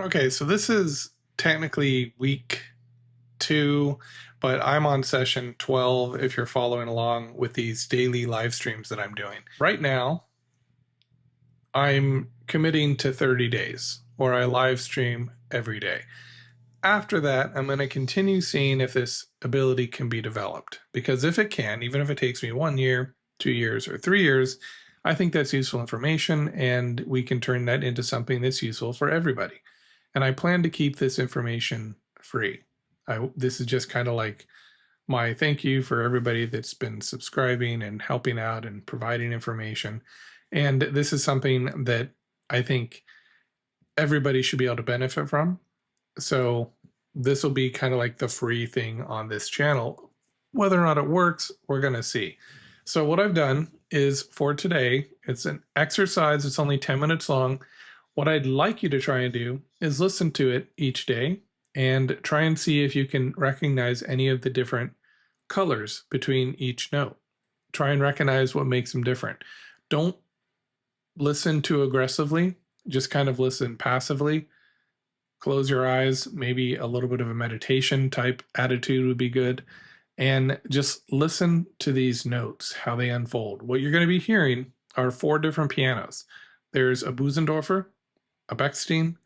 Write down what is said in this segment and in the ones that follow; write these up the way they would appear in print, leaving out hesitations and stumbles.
Okay, so this is technically week 2, but I'm on session 12 if you're following along with these daily live streams that I'm doing. Right now, I'm committing to 30 days where I live stream every day. After that, I'm going to continue seeing if this ability can be developed. Because if it can, even if it takes me 1 year, 2 years, or 3 years, I think that's useful information and we can turn that into something that's useful for everybody. And I plan to keep this information free. This is just kind of like my thank you for everybody that's been subscribing and helping out and providing information. And this is something that I think everybody should be able to benefit from. So this will be kind of like the free thing on this channel. Whether or not it works, we're going to see. So what I've done is for today, it's an exercise. It's only 10 minutes long. What I'd like you to try and do is listen to it each day and try and see if you can recognize any of the different colors between each note. Try and recognize what makes them different. Don't listen too aggressively. Just kind of listen passively. Close your eyes. Maybe a little bit of a meditation type attitude would be good. And just listen to these notes, how they unfold. What you're going to be hearing are 4 different pianos. There's a Buzendorfer, a Bechstein,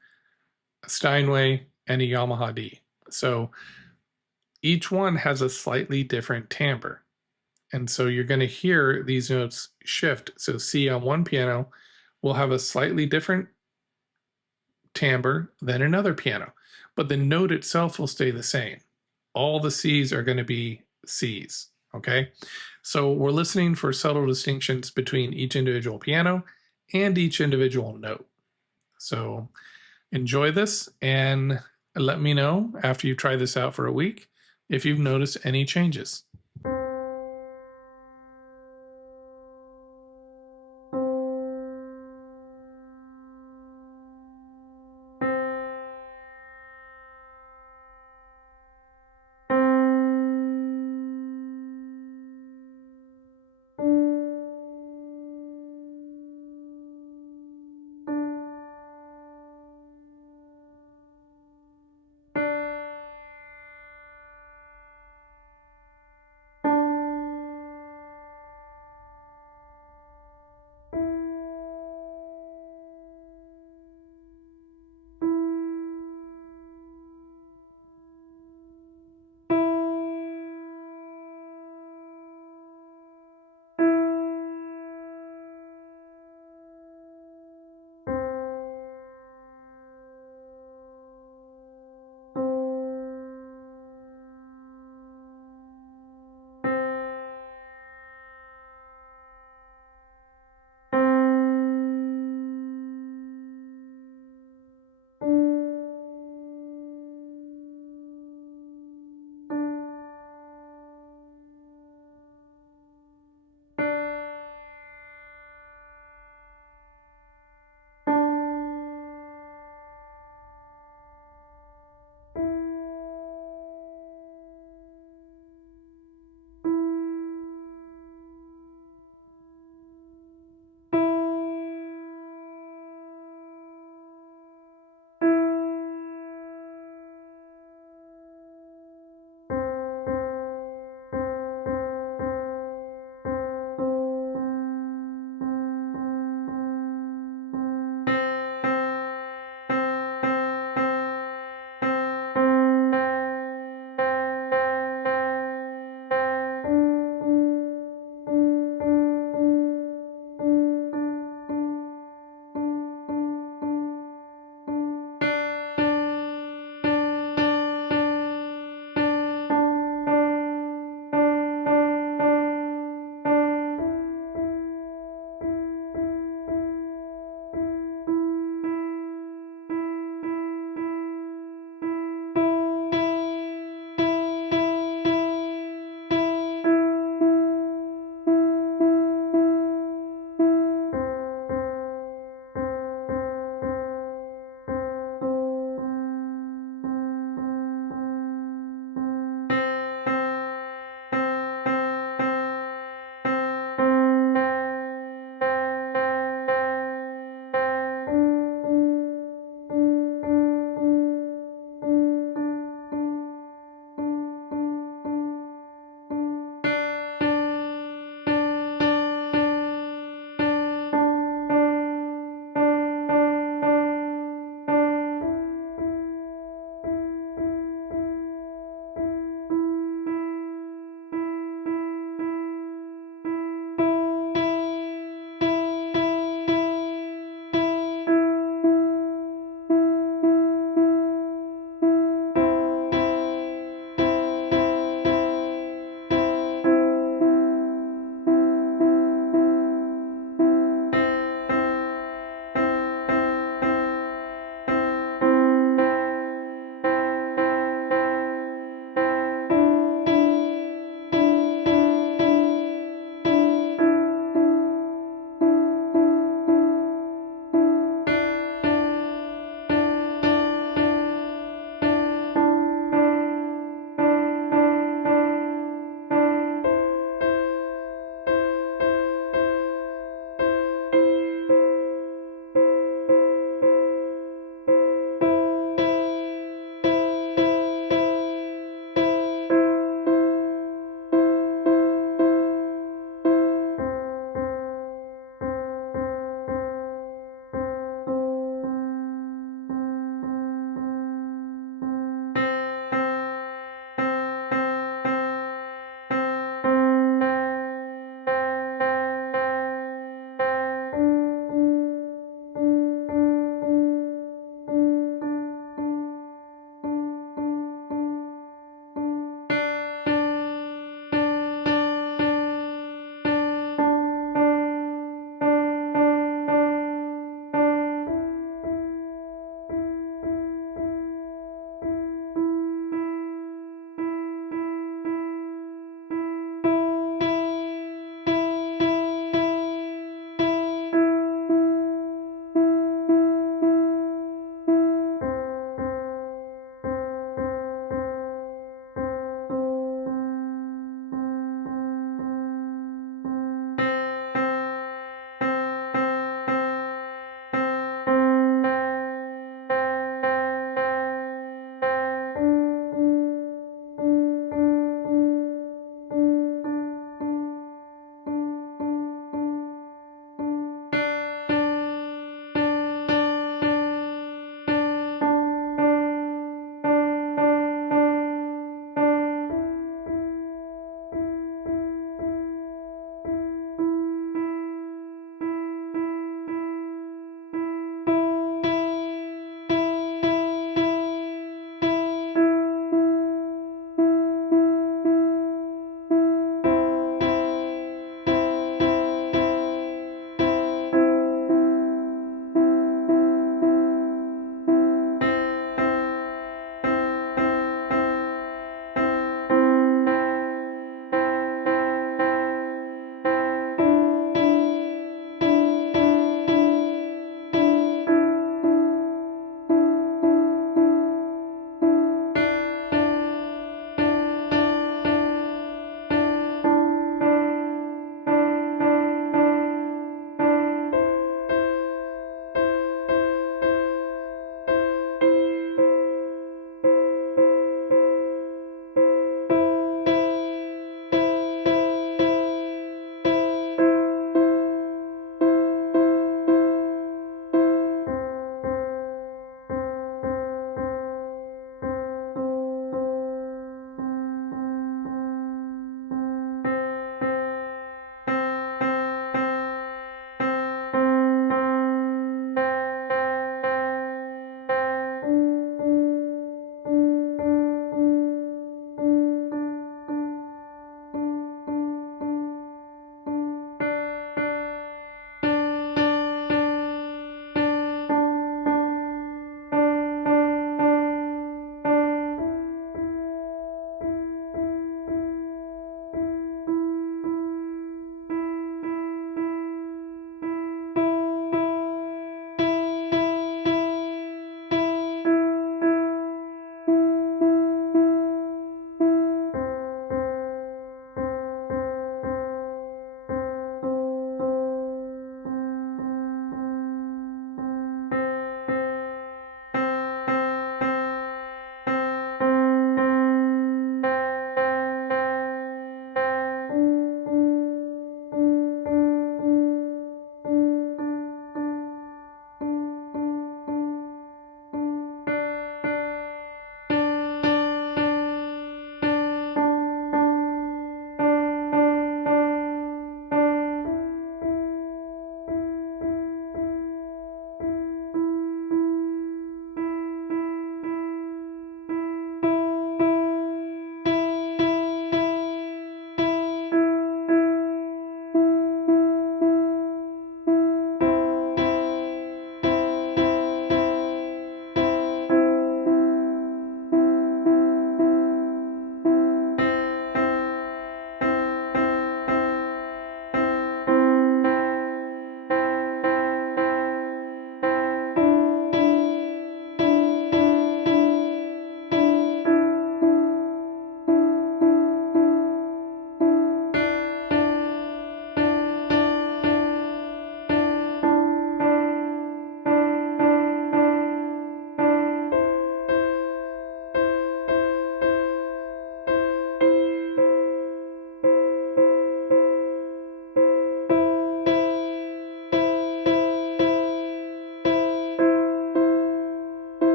a Steinway, and a Yamaha D. So each one has a slightly different timbre. And so you're going to hear these notes shift. So C on one piano will have a slightly different timbre than another piano, but the note itself will stay the same. All the C's are going to be C's, okay? So we're listening for subtle distinctions between each individual piano and each individual note. So enjoy this and let me know after you try this out for a week if you've noticed any changes.